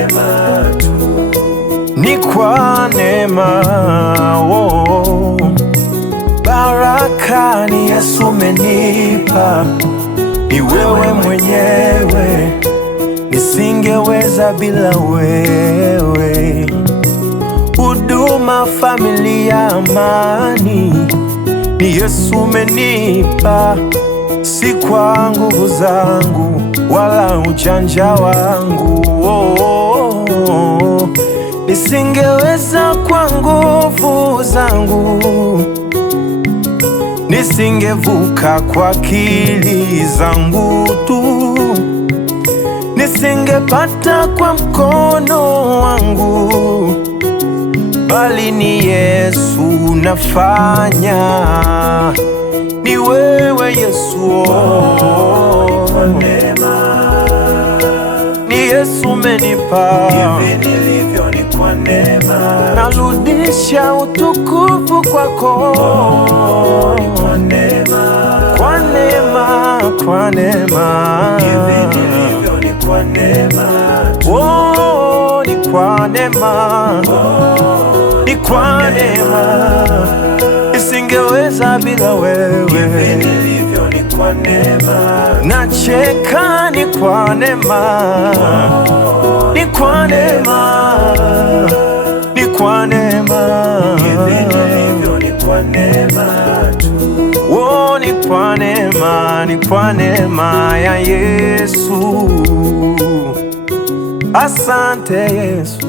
neema tu, ni kwa neema. Oh, baraka ni Yesu umenipa, ni wewe mwenyewe, nisingeweza bila wewe. Huduma, familia, amani ni Yesu umenipa, si kwa nguvu zangu wala ujanja wangu. Nisingeweza kwa nguvu zangu, nisingevuka kwa akili zangu tu, nisingepata kwa mkono wangu, bali ni Yesu nafanya, ni wewe Yesu. kwa neema, Ni Yesu umenipa, hivi nilivyo ni kwa neema, narudisha utukufu kwako. kwa neema, Kwa neema, kwa neema, hivi nilivyo ni kwa neema tu, oh, ni kwa neema, ni kwa neema, nisingeweza bila wewe. hivi nilivyo ni kwa neema, Nacheka ni kwa neema, ni kwa neema, ni kwa neema, hivi nilivyo ni kwa neema tu, oh, ni kwa neema, ni kwa neema ya Yesu. Asante Yesu.